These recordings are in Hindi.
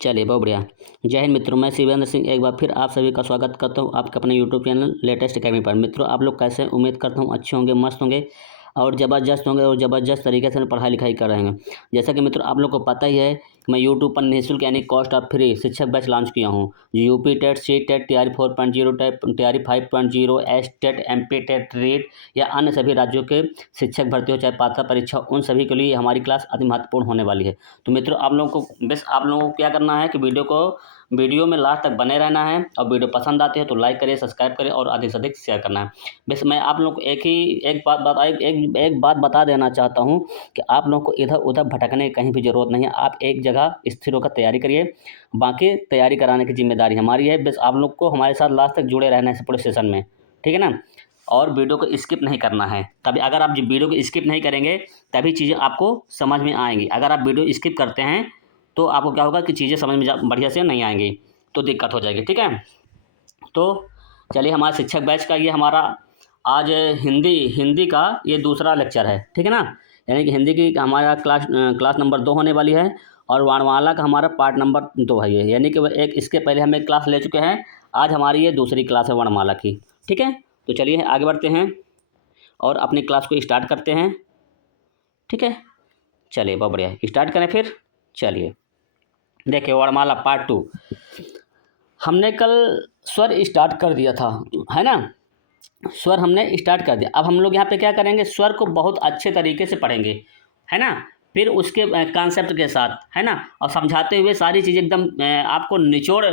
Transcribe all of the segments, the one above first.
चलिए बहुत बढ़िया। जय हिंद मित्रों, मैं शिवेंद्र सिंह एक बार फिर आप सभी का स्वागत करता हूं आपके अपने यूट्यूब चैनल लेटेस्ट अकेडमी पर। मित्रों, आप लोग कैसे हैं? उम्मीद करता हूं अच्छे होंगे, मस्त होंगे और ज़बरदस्त होंगे और ज़बरदस्त तरीके से पढ़ाई लिखाई कर रहे हैं। जैसा कि मित्रों आप लोग को पता ही है कि मैं यूट्यूब पर निःशुल्क यानी कॉस्ट ऑफ फ्री शिक्षक बैच लॉन्च किया हूँ। UP TET, C TET, TRE 4.0 TET, TRE 5.0, S TET, MP TET, REET या अन्य सभी राज्यों के शिक्षक भर्ती हो चाहे पात्रता परीक्षा, उन सभी के लिए हमारी क्लास अति महत्वपूर्ण होने वाली है। तो मित्रों आप लोगों को बस आप लोगों को क्या करना है कि वीडियो में लास्ट तक बने रहना है और वीडियो पसंद आती है तो लाइक करिए, सब्सक्राइब करिए और अधिक से अधिक शेयर करना है। बस मैं आप लोगों को एक बात बता देना चाहता हूँ कि आप लोगों को इधर उधर भटकने की कहीं भी ज़रूरत नहीं है। आप एक जगह स्थिर होकर तैयारी करिए, बाकी तैयारी कराने की जिम्मेदारी हमारी है। बस आप लोग को हमारे साथ लास्ट तक जुड़े रहना है पूरे सेशन में, ठीक है ना। और वीडियो को स्किप नहीं करना है, तभी अगर आप वीडियो को स्किप नहीं करेंगे तभी चीज़ें आपको समझ में आएंगी। अगर आप वीडियो स्किप करते हैं तो आपको क्या होगा कि चीज़ें समझ में बढ़िया से नहीं आएंगी, तो दिक्कत हो जाएगी, ठीक है। तो चलिए, हमारे शिक्षक बैच का ये हमारा आज हिंदी का ये दूसरा लेक्चर है, ठीक है ना। यानी कि हिंदी की हमारा क्लास नंबर 2 होने वाली है और वर्णमाला का हमारा पार्ट नंबर 2 है ये। यानी कि एक इसके पहले हम एक क्लास ले चुके हैं, आज हमारी ये दूसरी क्लास है वर्णमाला की, ठीक है। तो चलिए आगे बढ़ते हैं और अपनी क्लास को स्टार्ट करते हैं, ठीक है। चलिए बहुत बढ़िया, स्टार्ट करें फिर। चलिए देखिए, वर्णमाला पार्ट 2 हमने कल स्वर स्टार्ट कर दिया था, है ना। स्वर हमने स्टार्ट कर दिया। अब हम लोग यहाँ पे क्या करेंगे, स्वर को बहुत अच्छे तरीके से पढ़ेंगे, है ना। फिर उसके कॉन्सेप्ट के साथ, है ना, और समझाते हुए सारी चीज़ें एकदम आपको निचोड़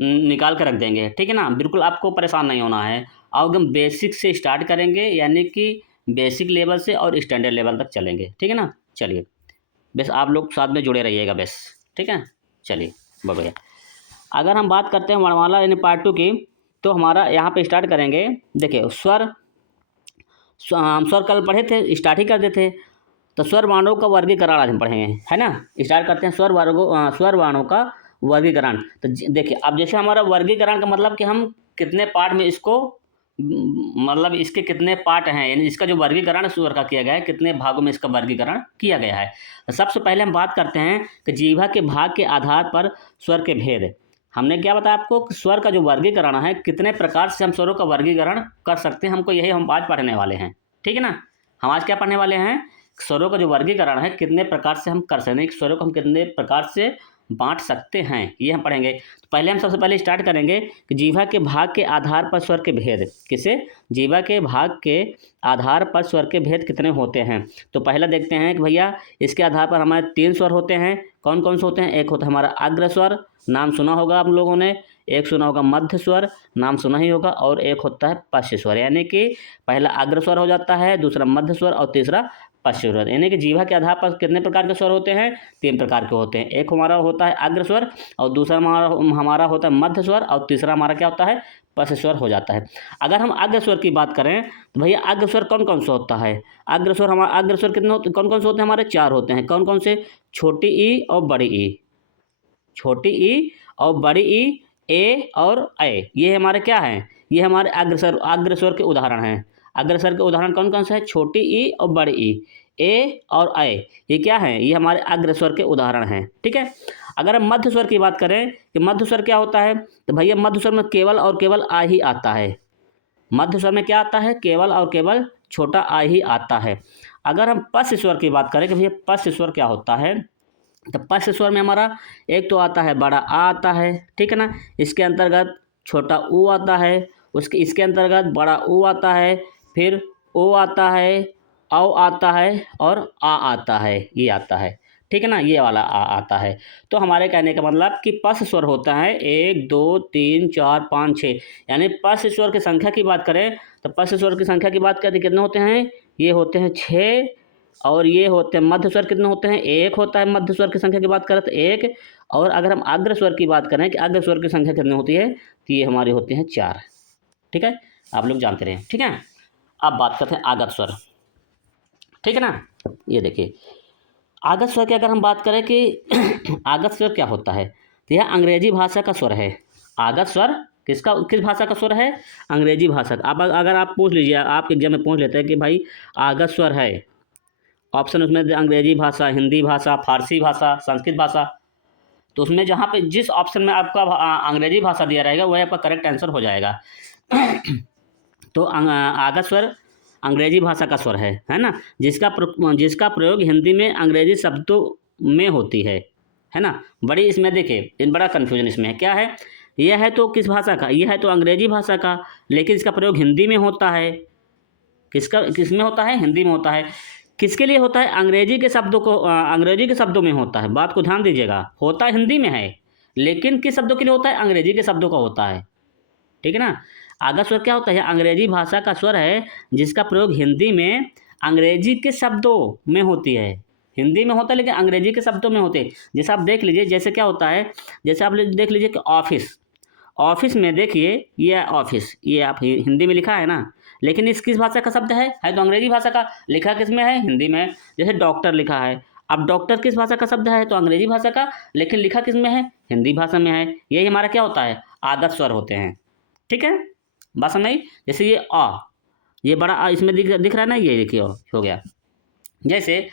निकाल कर रख देंगे, ठीक है ना। बिल्कुल आपको परेशान नहीं होना है। और एकदम बेसिक से स्टार्ट करेंगे, यानी कि बेसिक लेवल से और स्टैंडर्ड लेवल तक चलेंगे, ठीक है ना। चलिए बस आप लोग साथ में जुड़े रहिएगा बस, ठीक है। चलिए बढ़िया। अगर हम बात करते हैं वर्णमाला यानी पार्ट 2 की, तो हमारा यहाँ पे स्टार्ट करेंगे। देखिए हम स्वर कल पढ़े थे, स्टार्ट ही कर देते। तो स्वर वर्णों का वर्गीकरण आज हम पढ़ेंगे, है ना। स्टार्ट करते हैं स्वर वर्णों का वर्गीकरण। तो देखिए, अब जैसे हमारा वर्गीकरण का मतलब कि हम कितने पार्ट में इसको मतलब इसके कितने पार्ट हैं, यानी इसका जो वर्गीकरण स्वर का किया गया है, कितने भागों में इसका वर्गीकरण किया गया है। तो सबसे पहले हम बात करते हैं कि जीवा के भाग के आधार पर स्वर के भेद। हमने क्या बताया आपको कि स्वर का जो वर्गीकरण है, कितने प्रकार से हम स्वरों का वर्गीकरण कर सकते हैं, हमको यही हम आज पढ़ने वाले हैं, ठीक है ना। हम आज क्या पढ़ने वाले हैं, स्वरों का जो वर्गीकरण है कितने प्रकार से हम कर सकते हैं, स्वरों को हम कितने प्रकार से बांट सकते हैं, ये हम पढ़ेंगे। तो पहले हम सबसे पहले स्टार्ट करेंगे कि जीवा के भाग के आधार पर स्वर के भेद। किसे? जीवा के भाग के आधार पर स्वर के भेद कितने होते हैं। तो पहला देखते हैं कि भैया इसके आधार पर हमारे 3 स्वर होते हैं। कौन कौन से होते हैं? एक होता है हमारा अग्र स्वर, नाम सुना होगा आप लोगों ने। एक सुना होगा मध्य स्वर, नाम सुना ही होगा। और एक होता है पश्च स्वर, यानी कि पहला अग्र स्वर हो जाता है, दूसरा मध्य स्वर और तीसरा पश्च स्वर। यानी कि जीवा के आधार पर कितने प्रकार के स्वर होते हैं? 3 प्रकार के होते हैं। एक हमारा होता है अग्र स्वर और दूसरा हमारा होता है मध्य स्वर और तीसरा हमारा क्या होता है? पश्च स्वर हो जाता है। अगर हम अग्र स्वर की बात करें तो भैया अग्र स्वर कौन कौन सा होता है? अग्र स्वर कितने होते, कौन कौन से होते हैं? हमारे 4 होते हैं। कौन कौन से? छोटी ई और बड़ी ई, छोटी ई और बड़ी ई, ए और ए, ये हमारे क्या हैं? ये हमारे अग्र स्वर के उदाहरण हैं। अग्र स्वर के उदाहरण कौन कौन से हैं? छोटी ई और बड़ी ई, ए और ए, ये क्या हैं? ये हमारे अग्र स्वर के उदाहरण हैं, ठीक है। अगर हम मध्य स्वर की बात करें कि मध्य स्वर क्या होता है, तो भैया मध्य स्वर में केवल और केवल आ ही आता है। मध्य स्वर में क्या आता है? केवल और केवल छोटा आ ही आता है। अगर हम पश्च स्वर की बात करें कि भैया पश्च स्वर क्या होता है, तो पश्च स्वर में हमारा एक तो आता है बड़ा आ आता है, ठीक है ना। इसके अंतर्गत छोटा ऊ आता है, इसके अंतर्गत बड़ा ऊ आता है, फिर ओ आता है, औ आता है और आ आता है, ये आता है, ठीक है ना। ये वाला आ आता है। तो हमारे कहने का मतलब कि पश्च स्वर होता है 1 2 3 4 5 6, यानी पश्च स्वर की संख्या की बात करें तो पश्च स्वर की संख्या की बात करें तो कितने होते हैं? ये होते हैं 6। और ये होते हैं मध्य स्वर कितने होते हैं? 1 होता है। मध्य स्वर की संख्या की बात करें तो 1। और अगर हम अग्र स्वर की बात करें कि अग्र स्वर की संख्या कितनी होती है, तो ये हमारे होते हैं 4, ठीक है। आप लोग जानते रहे, ठीक है। अब बात करते हैं आगत स्वर, ठीक है ना। ये देखिए आगत स्वर की अगर हम बात करें कि आगत स्वर क्या होता है, तो यह अंग्रेजी भाषा का स्वर है। आगत स्वर किस भाषा का स्वर है? अंग्रेजी भाषा का। अब अगर आप पूछ लीजिए, आप एग्जाम में पूछ लेते हैं कि भाई आगत स्वर है, ऑप्शन उसमें अंग्रेजी भाषा, हिंदी भाषा, फारसी भाषा, संस्कृत भाषा, तो उसमें जहाँ पे जिस ऑप्शन में आपका अंग्रेजी भाषा दिया रहेगा वही आपका करेक्ट आंसर हो जाएगा। तो आगा स्वर अंग्रेजी भाषा का स्वर है ना, जिसका प्रयोग हिंदी में अंग्रेजी शब्दों में होती है ना। बड़ी इसमें देखिए बड़ा कन्फ्यूजन इसमें है, क्या है, यह है तो किस भाषा का, यह है तो अंग्रेजी भाषा का, लेकिन इसका प्रयोग हिंदी में होता है। किसमें होता है, हिंदी में होता है। किसके लिए होता है, अंग्रेजी के शब्दों को अंग्रेजी के शब्दों में होता है। बात को ध्यान दीजिएगा, होता हिंदी में है लेकिन किस शब्दों के लिए होता है, अंग्रेजी के शब्दों का होता है, ठीक है ना। आगा स्वर क्या होता है, अंग्रेजी भाषा का स्वर है जिसका प्रयोग हिंदी में अंग्रेजी के शब्दों में होती है। हिंदी में होता है लेकिन अंग्रेजी के शब्दों में होते हैं। जैसे आप देख लीजिए, जैसे क्या होता है, जैसे आप देख लीजिए कि ऑफिस में देखिए, ये ऑफिस, ये आप हिंदी में लिखा है ना, लेकिन इस किस भाषा का शब्द है तो अंग्रेजी भाषा का, लिखा किस में है, हिंदी में। जैसे डॉक्टर लिखा है, अब डॉक्टर किस भाषा का शब्द है तो अंग्रेजी भाषा का, लेकिन लिखा किस में है, हिंदी भाषा में है। यही हमारा क्या होता है, आगत स्वर होते हैं, ठीक है। बात समझ आई। जैसे ये बड़ा आ इसमें दिख रहा है ना, ये देखिए हो गया। जैसे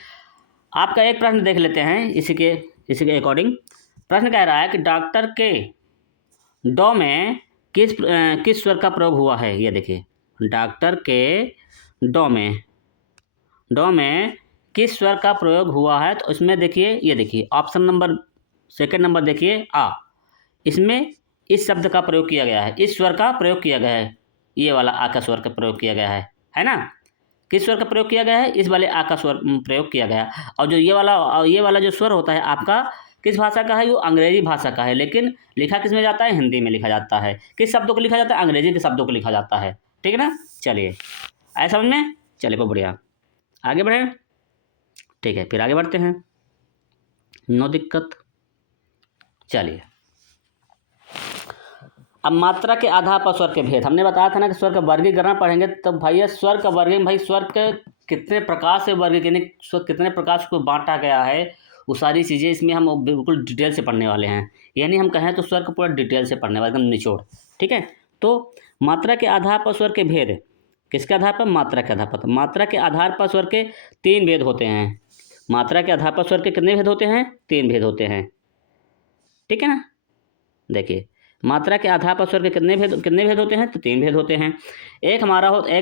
आपका एक प्रश्न देख लेते हैं इसी के अकॉर्डिंग। प्रश्न कह रहा है कि डॉक्टर के डॉ में किस स्वर का प्रयोग हुआ है। ये देखिए, डॉक्टर के डॉ में किस स्वर का प्रयोग हुआ है, तो इसमें देखिए, ये देखिए ऑप्शन नंबर सेकंड नंबर देखिए इसमें इस शब्द का प्रयोग किया गया है, इस स्वर का प्रयोग किया गया है, ये वाला आ का स्वर का प्रयोग किया गया है ना। किस स्वर का प्रयोग किया गया है, इस वाले आ का स्वर प्रयोग किया गया। और जो ये वाला जो स्वर होता है आपका किस भाषा का है, वो अंग्रेजी भाषा का है, लेकिन लिखा किस में जाता है, हिंदी में लिखा जाता है। किस शब्दों को लिखा जाता है, अंग्रेजी के शब्दों को लिखा जाता है, ठीक है ना। चलिए ऐसा समझ में, चलिए बहुत बढ़िया, आगे बढ़े, ठीक है। फिर आगे बढ़ते हैं, नो दिक्कत। चलिए अब मात्रा के आधार पर स्वर के भेद, हमने बताया था ना कि स्वर का वर्गीकरण पढ़ेंगे तब भैया स्वर का वर्गीकरण, भाई स्वर के कितने प्रकार से वर्गीकरण, स्वर कितने प्रकार को बांटा गया है, वो सारी चीज़ें इसमें हम बिल्कुल डिटेल से पढ़ने वाले हैं। यानी हम कहें तो स्वर को पूरा डिटेल से पढ़ने वाले, एकदम निचोड़, ठीक है। तो मात्रा के आधार पर स्वर के भेद, किसके आधार पर, मात्रा के आधार पर। मात्रा के आधार पर स्वर के 3 भेद होते हैं। मात्रा के आधार पर स्वर के कितने भेद होते हैं, 3 भेद होते हैं, ठीक है ना। देखिए मात्रा के आधार पर स्वर के कितने भेद होते हैं, तो 3 भेद होते हैं। एक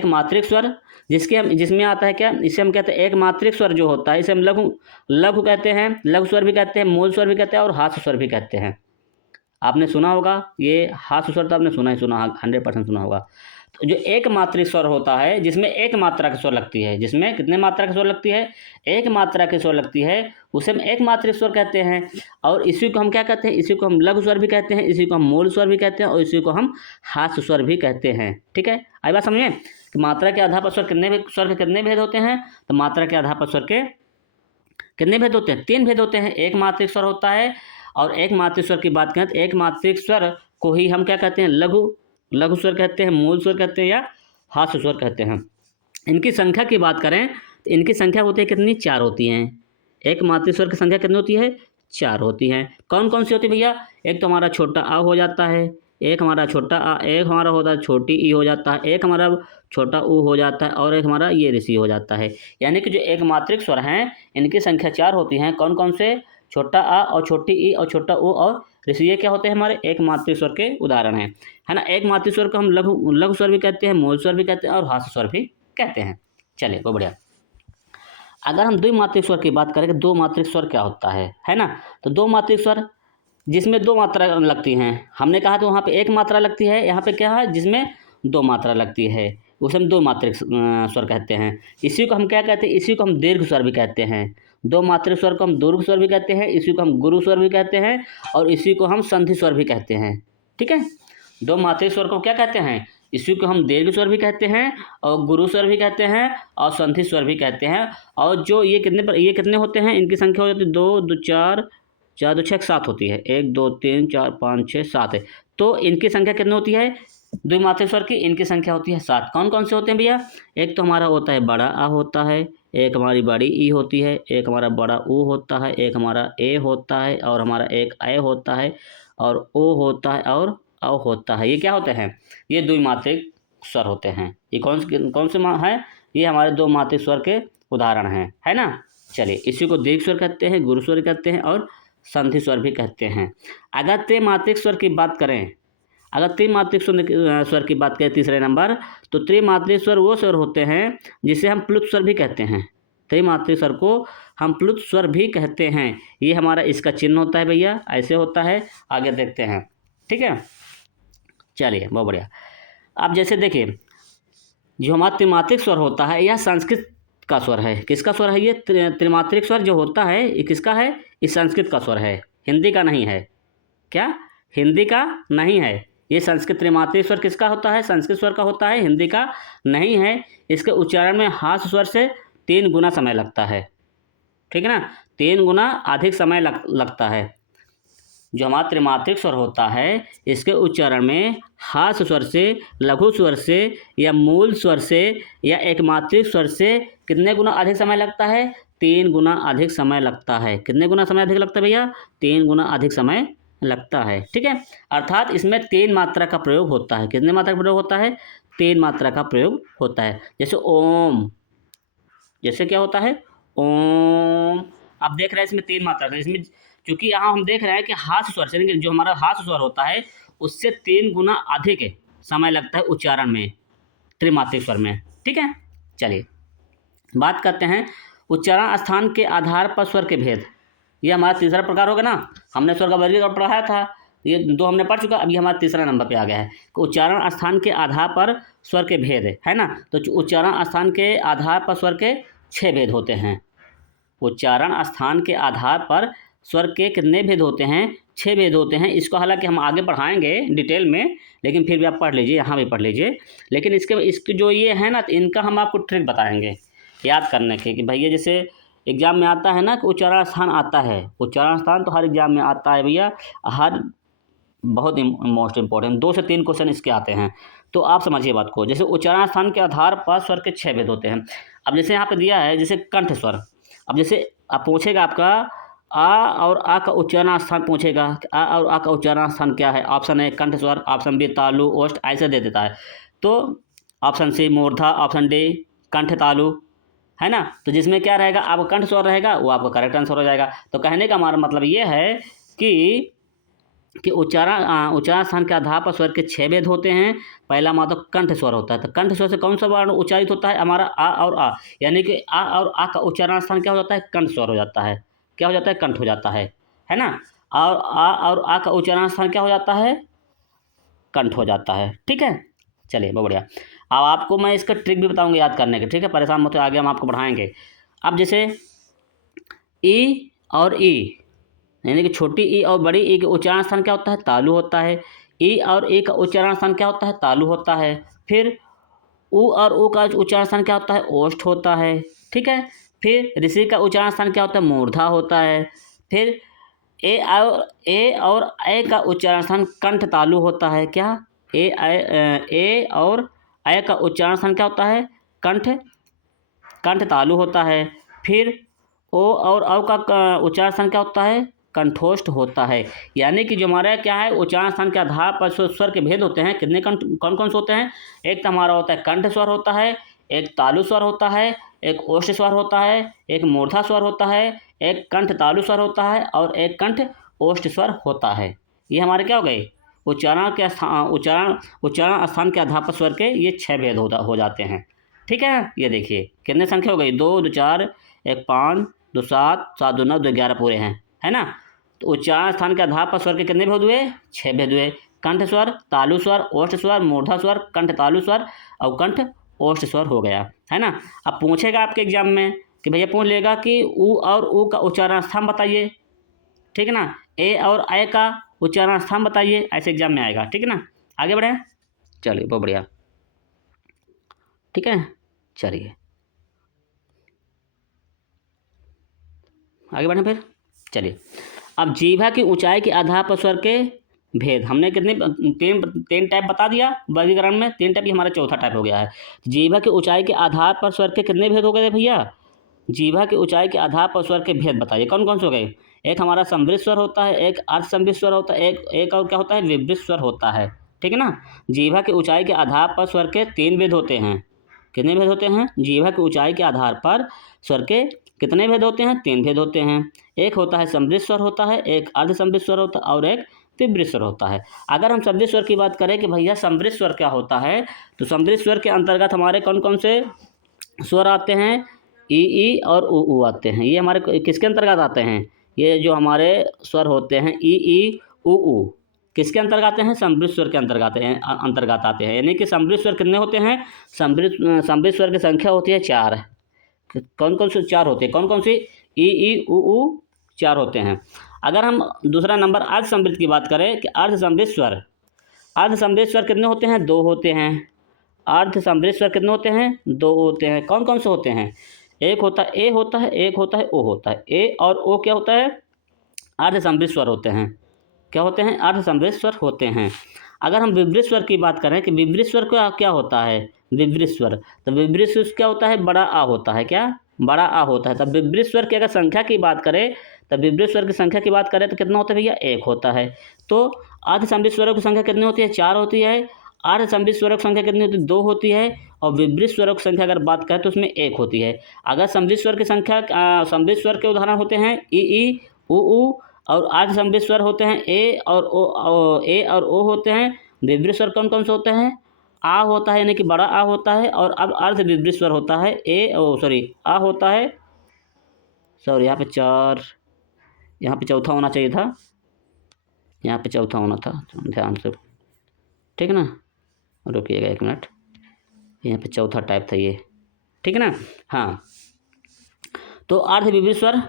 मात्रिक स्वर, जिसमें आता है क्या, इसे हम कहते हैं एक मात्रिक स्वर जो होता है, इसे हम लघु कहते हैं, लघु स्वर भी कहते हैं, मूल स्वर भी कहते हैं और हास्य स्वर भी कहते हैं। आपने सुना होगा, ये हास्य स्वर तो आपने सुना ही सुना, 100% सुना होगा। तो जो एक मात्रिक स्वर होता है, जिसमें एक मात्रा की स्वर लगती है, जिसमें कितने मात्रा की स्वर लगती है, एक मात्रा की स्वर लगती है, उसे हम एक मात्रिक स्वर कहते हैं। और इसी को हम क्या कहते हैं, इसी को हम लघु स्वर भी कहते हैं, इसी को हम मूल स्वर भी कहते हैं और इसी को हम हास्य स्वर भी कहते हैं, ठीक है। आई बात समझिए कि मात्रा के आधार पर स्वर के कितने भेद होते हैं, तो मात्रा के आधार पर स्वर के कितने भेद होते हैं, 3 भेद होते हैं। एक मात्रिक स्वर होता है, और एक मात्रिक स्वर की बात करें तो एक मात्रिक स्वर को ही हम क्या कहते हैं, लघु स्वर कहते हैं, मूल स्वर कहते हैं या हास्य स्वर कहते हैं। इनकी संख्या की बात करें तो इनकी संख्या होती है कितनी, 4 होती हैं। एक मात्रिक स्वर की संख्या कितनी होती है, 4 होती हैं। कौन कौन सी होती है भैया, एक तो हमारा छोटा आ हो जाता है, एक हमारा छोटा आ, एक हमारा होता है छोटी ई हो जाता है, एक हमारा छोटा ऊ हो जाता है और एक हमारा ये ऋषि हो जाता है। यानी कि जो एक मात्रिक स्वर हैं इनकी संख्या 4 होती हैं। कौन कौन से, छोटा आ और छोटी ई और छोटा ऊ और ऋषि, ये क्या होते हैं, हमारे एक मात्रिक स्वर के उदाहरण हैं, है ना। एक मात्रिक स्वर को हम लघु स्वर भी कहते हैं, मूल स्वर भी कहते हैं और हास्य स्वर भी कहते हैं। चलिए बहुत बढ़िया। अगर हम द्विमात्रिक स्वर की बात करें कि 2 मात्रिक स्वर क्या होता है ना। तो 2 मात्रिक स्वर जिसमें 2 मात्रा लगती हैं, हमने कहा तो वहाँ पे एक मात्रा लगती है, यहाँ पे क्या है जिसमें 2 मात्रा लगती है, उसे हम 2 मात्रिक स्वर कहते हैं। इसी को हम क्या कहते हैं, इसी को हम दीर्घ स्वर भी कहते हैं। 2 मात्रिक स्वर को हम दीर्घ स्वर भी कहते हैं, इसी को हम गुरु स्वर भी कहते हैं और इसी को हम संधि स्वर भी कहते हैं, ठीक है। 2 मात्रिक स्वर को क्या कहते हैं, इसी को हम दीर्घ स्वर भी कहते हैं और गुरु स्वर भी कहते हैं और संधि स्वर भी कहते हैं। और जो ये कितने होते हैं, इनकी संख्या हो जाती है 2 2 4 4 2 6 7 होती है, 1 2 3 4 5 6 7 है। तो इनकी संख्या कितनी होती है, द्विमात्रिक स्वर की इनकी संख्या होती है 7। कौन कौन से होते हैं भैया, एक तो हमारा होता है बड़ा आ होता है, एक हमारी बड़ी ई होती है, एक हमारा बड़ा ऊ होता है, एक हमारा ए होता है और हमारा एक ए होता है और ओ होता है और औ होता है। ये क्या होते हैं, ये द्विमात्रिक स्वर होते हैं। ये कौन से हैं, ये हमारे 2 मात्रिक स्वर के उदाहरण हैं, है ना। चलिए इसी को दीर्घ स्वर कहते हैं, गुरु स्वर कहते हैं और संधि स्वर भी कहते हैं। अगर त्रिमात्रिक स्वर की बात करें, अगर त्रिमात्रिक स्वर की बात करें तीसरे नंबर, तो त्रिमात्रिक स्वर वो स्वर होते हैं जिसे हम प्लुत स्वर भी कहते हैं। त्रिमात्रिक स्वर को हम प्लुत स्वर भी कहते हैं। ये हमारा इसका चिन्ह होता है भैया, ऐसे होता है। आगे देखते हैं, ठीक है। चलिए, बहुत बढ़िया। अब जैसे देखिए, जो हमारा त्रिमात्रिक स्वर होता है यह संस्कृत का स्वर है। किसका स्वर है ये? त्रिमात्रिक स्वर जो होता है ये किसका है? ये संस्कृत का स्वर है, हिंदी का नहीं है। क्या? हिंदी का नहीं है। ये संस्कृत त्रिमात्रिक स्वर किसका होता है? संस्कृत स्वर का होता है, हिंदी का नहीं है। इसके उच्चारण में हास्य स्वर से 3 गुना समय लगता है, ठीक है ना? 3 गुना अधिक समय लगता है। जो हमारा त्रिमात्रिक स्वर होता है इसके उच्चारण में हास्य स्वर से, लघु स्वर से या मूल स्वर से या एकमात्रिक स्वर से कितने गुना अधिक समय लगता है? 3 गुना अधिक समय लगता है। कितने गुना समय अधिक लगता है भैया? 3 गुना अधिक समय लगता है, ठीक है। अर्थात इसमें 3 मात्रा का प्रयोग होता है। कितने मात्रा का प्रयोग होता है? 3 मात्रा का प्रयोग होता है। जैसे ओम, जैसे क्या होता है? ओम। आप देख रहे हैं इसमें 3 मात्रा है। इसमें क्योंकि यहाँ हम देख रहे हैं कि हास्य स्वर से, जो हमारा हास्य स्वर होता है उससे 3 गुना अधिक समय लगता है उच्चारण में, त्रिमात्रिक स्वर में, ठीक है। चलिए, बात करते हैं उच्चारण स्थान के आधार पर स्वर के भेद। ये हमारा तीसरा प्रकार होगा ना। हमने स्वर का वर्गीकरण पढ़ाया था, ये 2 हमने पढ़ चुका। अब ये हमारा तीसरा नंबर पे आ गया है। उच्चारण स्थान के आधार पर स्वर के भेद है ना। तो उच्चारण स्थान के आधार पर स्वर के 6 भेद होते हैं। उच्चारण स्थान के आधार पर स्वर के कितने भेद होते हैं? 6 भेद होते हैं। इसको हालांकि हम आगे पढ़ाएंगे डिटेल में, लेकिन फिर भी आप पढ़ लीजिए, यहाँ भी पढ़ लीजिए। लेकिन इसके जो ये है ना, इनका हम आपको ट्रिक बताएंगे याद करने के, कि भैया जैसे एग्जाम में आता है ना कि उच्चारण स्थान आता है। उच्चारण स्थान तो हर एग्जाम में आता है भैया, हर बहुत मोस्ट इंपॉर्टेंट 2 से 3 क्वेश्चन इसके आते हैं। तो आप समझिए बात को। जैसे उच्चारण स्थान के आधार पर स्वर के 6 भेद होते हैं। अब जैसे यहाँ पे दिया है जैसे कंठ स्वर। अब जैसे आप पूछेगा आपका आ और आ का उच्चारण स्थान पूछेगा, आ और आ का उच्चारण स्थान क्या है? ऑप्शन ए कंठ स्वर, ऑप्शन बी तालु, ओष्ठ, ऐसे दे देता है। तो ऑप्शन सी मूर्धा, ऑप्शन डी कंठ तालु, है ना। तो जिसमें क्या रहेगा? आपका कंठ स्वर रहेगा, वो आपका करेक्ट आंसर हो जाएगा। तो कहने का हमारा मतलब ये है कि उच्चारण स्थान के आधार पर स्वर के 6 भेद होते हैं। पहला मतलब कंठ स्वर होता है। तो कंठ स्वर से कौन सा वर्ण उच्चारित होता है? हमारा आ और आ, यानी कि आ और आ का उच्चारण स्थान क्या हो जाता है? कंठ स्वर हो जाता है। क्या हो जाता है? कंठ हो जाता है ना। और आ का उच्चारण स्थान क्या हो जाता है? कंठ हो जाता है, ठीक है। चलिए, बहुत बढ़िया। अब आपको मैं इसका ट्रिक भी बताऊंगा याद करने के, ठीक है। परेशान मत हो, आगे हम आपको बढ़ाएंगे। अब जैसे ई और ई, यानी कि छोटी ई और बड़ी ई के उच्चारण स्थान क्या होता है? तालु होता है। ई और ए का उच्चारण स्थान क्या होता है? तालु होता है। फिर उ और उ का उच्चारण स्थान क्या होता है? ओष्ठ होता है, ठीक है। फिर ऋषि का उच्चारण स्थान क्या होता है? मूर्धा होता है। फिर ए और ए का उच्चारण स्थान कंठ तालु होता है। क्या? ए और ए का उच्चारण स्थान क्या होता है? कंठ तालु होता है। फिर ओ और औ का उच्चारण स्थान क्या होता है? कंठोष्ठ होता है। यानी कि जो हमारा क्या है, उच्चारण स्थान के आधार पर स्वर के भेद होते हैं। कितने कौन कौन से होते हैं? एक तो हमारा होता है कंठ स्वर होता है, एक तालु स्वर होता है, एक ओष्ठ स्वर होता है, एक मूर्धा स्वर होता है, एक कंठ तालु स्वर होता है और एक कंठ ओष्ठ स्वर होता है। ये हमारे क्या हो गए? उच्चारण स्थान के आधार पर स्वर के ये 6 भेद हो जाते हैं, ठीक है। ये देखिए कितने संख्या हो गई? 2 2 4 1 5 2 7 7 2 9 2 11 पूरे हैं, है ना। तो उच्चारण स्थान के आधार पर स्वर के कितने भेद हुए? 6 भेद हुए। कंठ स्वर, तालु स्वर, ओष्ठ स्वर, मूर्धा स्वर, कंठ तालु स्वर और कंठ ओष्ठ स्वर हो गया, है ना। अब पूछेगा आपके एग्जाम में कि भैया पूछ लेगा कि उ और उ का उच्चारण स्थान बताइए, ठीक है ना। ए और ए का उच्चारण स्थान बताइए, ऐसे एग्जाम में आएगा, ठीक है ना। आगे बढ़े, चलिए, बहुत बढ़िया, ठीक है। चलिए आगे बढ़े फिर। चलिए, अब जीभा की ऊंचाई के आधार पर स्वर के भेद हमने कितने 3 टाइप बता दिया वर्गीकरण में। 3 टाइप, ये हमारा चौथा टाइप हो गया है। जीभा की ऊंचाई के आधार पर स्वर के कितने भेद हो गए भैया? जीभा की ऊंचाई के आधार पर स्वर के भेद बताइए कौन कौन से हो गए? एक हमारा समृद्ध स्वर होता है, एक अर्ध समृद्ध स्वर होता है, एक और क्या होता है? विवृत स्वर होता है, ठीक है ना। जीभा की ऊंचाई के आधार पर स्वर के 3 भेद होते हैं। कितने भेद होते हैं? जीभा की ऊंचाई के आधार पर स्वर के कितने भेद होते हैं? 3 भेद होते हैं। एक होता है समृद्ध स्वर होता है, एक अर्ध समृद्ध स्वर होता है और एक विवृत स्वर होता है। अगर हम समृद्ध स्वर की बात करें कि भैया समृद्ध स्वर क्या होता है, तो समृद्ध स्वर के अंतर्गत हमारे कौन कौन से स्वर आते हैं? ई और ऊ आते हैं। ये हमारे किसके अंतर्गत आते हैं? ये जो हमारे स्वर होते हैं ई ऊ किसके अंतर्गत आते हैं? समृद्ध स्वर के अंतर्गत आते हैं। यानी कि समृद्ध स्वर कितने होते हैं? समृद्ध स्वर की संख्या होती है 4। कौन कौन से 4 होते हैं? कौन कौन सी? ई ऊ 4 होते हैं। अगर हम दूसरा नंबर अर्ध समृद्ध की बात करें कि अर्ध समृद्ध स्वर कितने होते हैं? 2 होते हैं। अर्ध समृद्ध स्वर कितने होते हैं? 2 होते हैं। कौन कौन से होते हैं? एक होता है ए होता है, एक होता है ओ होता है। ए और ओ क्या होता है? अर्ध समृद्ध स्वर होते हैं। क्या होते हैं? अर्ध समृद्ध स्वर होते हैं। अगर हम विवृत स्वर की बात करें कि विवृत स्वर का क्या होता है? विवृत स्वर, तो विवृत स्वर क्या होता है? बड़ा आ होता है। क्या? बड़ा आ होता है। तब विवृत स्वर की अगर संख्या की बात करें, तब विवृत स्वर की संख्या की बात करें तो कितना होता है भैया? 1 होता है। तो अर्ध समृद्ध स्वरों की संख्या कितनी होती है? 4 होती है। अर्ध समृद्ध स्वरों की संख्या कितनी होती है? 2 होती है। और विवृत स्वरों की संख्या अगर बात करें तो उसमें 1 होती है। अगर समृद्ध स्वर की संख्या समृद्ध स्वर के उदाहरण होते हैं ई ऊ और अर्ध समृद्ध स्वर होते हैं ए और ओ होते हैं। विवृत स्वर कौन कौन से होते हैं? आ होता है, यानी कि बड़ा आ होता है। और अब अर्ध विवृत स्वर होता है आ होता है। सॉरी, यहाँ पे 4, यहाँ पे चौथा होना चाहिए था, यहाँ पे चौथा होना था, ध्यान से, ठीक है ना? रुकिएगा 1 मिनट, यहाँ पे चौथा टाइप था ये, ठीक है ना? हाँ, तो अर्ध विवृत स्वर,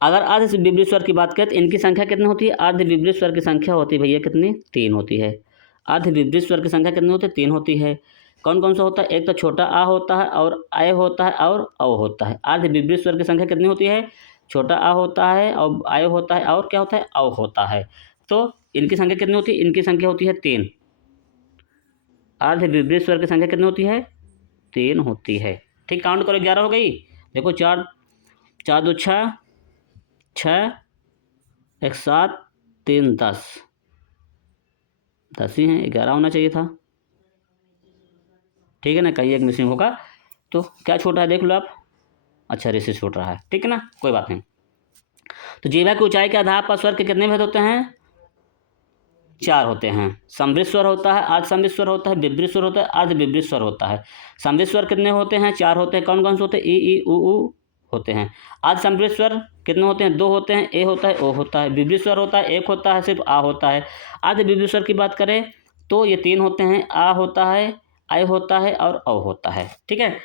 अगर अर्ध विवृत स्वर की बात करें तो इनकी संख्या कितनी होती है? अर्ध विवृत स्वर की संख्या होती है भैया कितनी? 3 होती है। अर्ध विवृत स्वर की संख्या कितनी होती है? 3 होती है। कौन कौन सा होता है? एक तो छोटा आ होता है और आय होता है और औ होता है। अर्ध विवृत स्वर की संख्या कितनी होती है? छोटा आ होता है और आय होता है और क्या होता है? औ होता है। तो इनकी संख्या कितनी होती है? इनकी संख्या होती है 3। अर्ध विवृत स्वर की संख्या कितनी होती है? 3 होती है। ठीक, काउंट करो, 11 हो गई। देखो 4 4 2 6 6 1 7 3 10 10 ही हैं, 11 होना चाहिए था, ठीक है ना? कहीं एक मिसिंग होगा। तो क्या छोट रहा है देख लो आप। अच्छा, रेसे छोट रहा है, ठीक है ना? कोई बात नहीं। तो जीवा की ऊंचाई के आधार पर स्वर के कितने भेद होते हैं? 4 होते हैं। समृद्ध स्वर होता है, अर्ध समृद्ध स्वर होता है, विवृत स्वर होता है, अर्ध विवृत स्वर होता है। समृद्ध स्वर कितने होते हैं? 4 होते हैं। कौन कौन से होते हैं? ई ऊ होते हैं। अर्ध समृद्ध स्वर कितने होते हैं? 2 होते हैं। ए होता है, ओ होता है। विवृत स्वर होता है, 1 होता है, सिर्फ आ होता है। अर्ध विवृत स्वर की बात करें तो ये 3 होते हैं। आ होता है, आय होता है और औ होता है, ठीक है?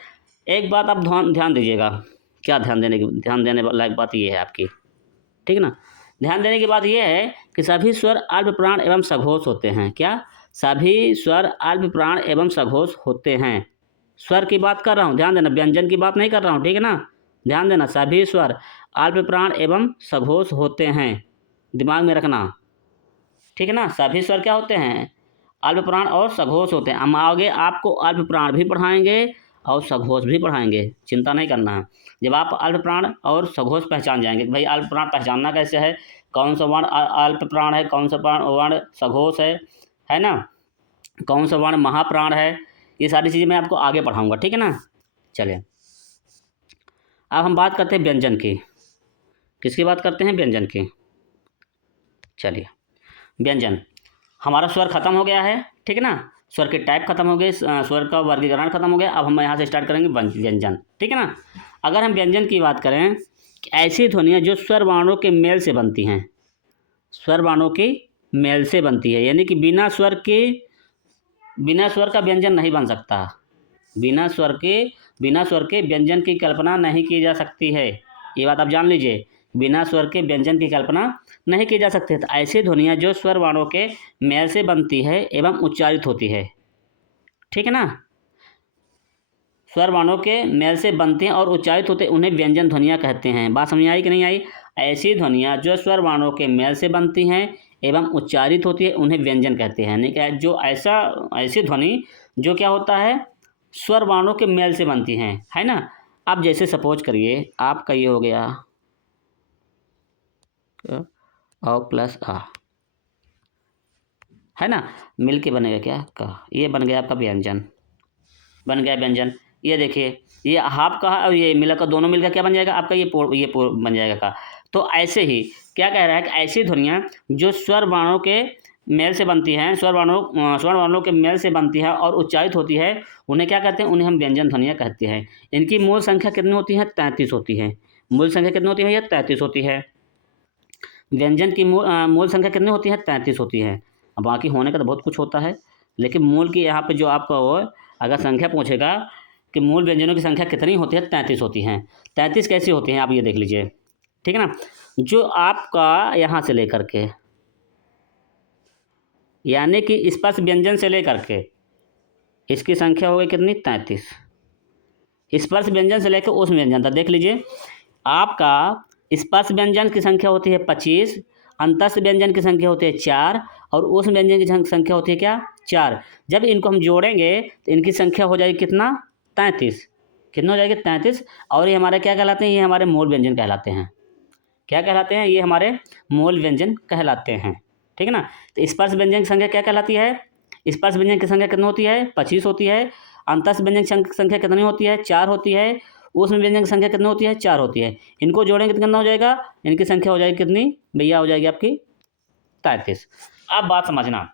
एक बात आप ध्यान दीजिएगा। क्या ध्यान देने लायक बात ये है आपकी, ठीक है ना? ध्यान देने की बात यह है कि सभी स्वर अल्प प्राण एवं सघोष होते हैं। क्या? सभी स्वर अल्प प्राण एवं सघोष होते हैं। स्वर की बात कर रहा हूँ, ध्यान देना, व्यंजन की बात नहीं कर रहा हूँ, ठीक है ना? ध्यान देना, सभी स्वर अल्प प्राण एवं सघोष होते हैं, दिमाग में रखना, ठीक है ना? सभी स्वर क्या होते हैं? अल्प प्राण और सघोष होते हैं। हम आगे आपको अल्प प्राण भी पढ़ाएंगे और सघोष भी पढ़ाएंगे, चिंता नहीं करना है। जब आप अल्प प्राण और सघोष पहचान जाएंगे, भाई अल्प प्राण पहचानना कैसे है, कौन सा वर्ण अल्प प्राण है, कौन सा वर्ण सघोष है ना? कौन सा वर्ण महाप्राण है, ये सारी चीज़ें मैं आपको आगे पढ़ाऊँगा, ठीक है ना? चलिए, अब हम बात करते हैं व्यंजन की। किसकी बात करते हैं? व्यंजन की। चलिए, व्यंजन, हमारा स्वर खत्म हो गया है, ठीक है ना? स्वर के टाइप खत्म हो गए, स्वर का वर्गीकरण खत्म हो गया। अब हम यहाँ से स्टार्ट करेंगे व्यंजन, ठीक है ना? अगर हम व्यंजन की बात करें कि ऐसी ध्वनियाँ जो स्वर वर्णों के मेल से बनती हैं, स्वर वर्णों की मेल से बनती है, यानी कि बिना स्वर का व्यंजन नहीं बन सकता। बिना स्वर के व्यंजन की कल्पना नहीं की जा सकती है। ये बात आप जान लीजिए, बिना स्वर के व्यंजन की कल्पना नहीं की जा सकती। तो ऐसी ध्वनियाँ जो स्वर वर्णों के मेल से बनती है एवं उच्चारित होती है, ठीक है ना? स्वर वर्णों के मेल से बनते हैं और उच्चारित होते हैं, उन्हें व्यंजन ध्वनियाँ कहते हैं। बात समझ आई कि नहीं आई? ऐसी ध्वनियाँ जो स्वर वर्णों के मेल से बनती हैं एवं उच्चारित होती है, उन्हें व्यंजन कहते हैं। यानी कि जो ऐसी ध्वनि जो क्या होता है, स्वर वर्णों के मेल से बनती हैं, है ना? अब जैसे सपोज करिए आपका ये हो गया औ प्लस आ, है ना? मिल के बनेगा क्या का, ये बन गया आपका व्यंजन, बन गया व्यंजन। ये देखिए, ये हाफ का और ये मिला का दोनों मिलकर क्या बन जाएगा आपका, ये पोर बन जाएगा का। तो ऐसे ही क्या कह रहा है कि ऐसी ध्वनियाँ जो स्वर वर्णों के मेल से बनती हैं, स्वर वर्णों के मेल से बनती है और उच्चारित होती है, उन्हें क्या कहते हैं, उन्हें हम व्यंजन ध्वनियाँ कहते हैं। इनकी मूल संख्या कितनी होती है, 33 होती है। मूल संख्या कितनी होती है, ये 33 होती है। व्यंजन की मूल संख्या कितनी होती है, 33 होती है। अब बाकी होने का तो बहुत कुछ होता है, लेकिन मूल की यहाँ पे जो आपका वो अगर संख्या पूछेगा कि मूल व्यंजनों की संख्या कितनी होती है, 33 होती हैं। 33 कैसी होती हैं आप ये देख लीजिए, ठीक है ना। जो आपका यहाँ से लेकर के, यानी कि स्पर्श व्यंजन से लेकर के इसकी संख्या हो गई कितनी, 33। स्पर्श व्यंजन से लेकर उस व्यंजन तक देख लीजिए, आपका स्पर्श व्यंजन की संख्या होती है 25, अंतस्थ व्यंजन की संख्या होती है 4 और उस व्यंजन की संख्या होती है क्या, 4। जब इनको हम जोड़ेंगे तो इनकी संख्या हो जाएगी कितना, 33। कितना हो जाएगी, 33। और ये हमारे क्या कहलाते हैं, ये हमारे मूल व्यंजन कहलाते हैं। क्या कहलाते हैं, ये हमारे मूल व्यंजन कहलाते हैं, ठीक है ना। तो स्पर्श व्यंजन की संख्या क्या कहलाती है, स्पर्श व्यंजन की संख्या कितनी होती है, 25 होती है। अंतस्थ व्यंजन की संख्या कितनी होती है, 4 होती है। उसमें व्यंजन की संख्या कितनी होती है, 4 होती है। इनको जोड़ेंगे तो कितना हो जाएगा, इनकी संख्या हो जाएगी कितनी भैया, हो जाएगी आपकी 33। अब बात समझना,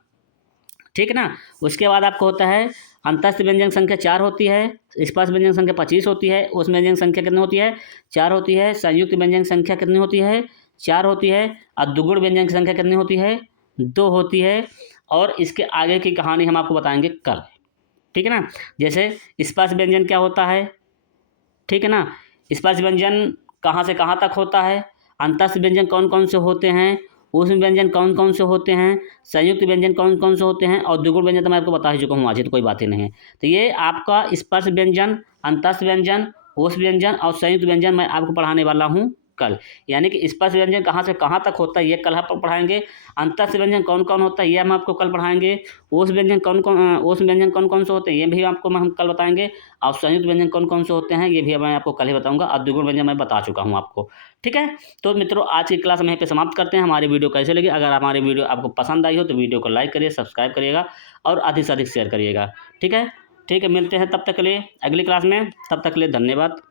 ठीक है ना। उसके बाद आपको होता है अंतस्थ व्यंजन संख्या 4 होती है, स्पर्श व्यंजन संख्या 25 होती है, उस व्यंजन संख्या कितनी होती है, 4 होती है। संयुक्त व्यंजन संख्या कितनी होती है, 4 होती है। और दुगुण व्यंजन की संख्या कितनी होती है, 2 होती है। और इसके आगे की कहानी हम आपको बताएंगे कल, ठीक है ना। जैसे स्पर्श व्यंजन क्या होता है, ठीक है ना। स्पर्श व्यंजन कहाँ से कहाँ तक होता है, अंतस्थ व्यंजन कौन कौन से होते हैं, उष्म व्यंजन कौन कौन से होते हैं, संयुक्त व्यंजन कौन कौन से होते हैं, और द्विगुण व्यंजन तो मैं आपको बता ही चुका हूँ आज ही, तो कोई बात ही नहीं है। तो ये आपका स्पर्श व्यंजन, अंतस्थ व्यंजन, उष्म व्यंजन और संयुक्त व्यंजन मैं आपको पढ़ाने वाला हूँ कल। यानी कि स्पर्श व्यंजन कहाँ से कहाँ तक होता है ये कल हम पढ़ाएंगे। अंतस्थ व्यंजन कौन कौन होता है ये हम आपको कल पढ़ाएंगे। उष्म व्यंजन कौन कौन से होते हैं ये भी आपको हम कल बताएंगे। और संयुक्त व्यंजन कौन कौन से होते हैं ये भी मैं आपको कल ही बताऊंगा। और द्विगुण व्यंजन मैं बता चुका हूँ आपको, ठीक है। तो मित्रों आज की क्लास हम यहीं पे समाप्त करते हैं। हमारी वीडियो कैसे लगी, अगर हमारी वीडियो आपको पसंद आई हो तो वीडियो को लाइक करिए, सब्सक्राइब करिएगा और अधिक से अधिक शेयर करिएगा, ठीक है। ठीक है, मिलते हैं तब तक के लिए अगली क्लास में, तब तक के लिए धन्यवाद।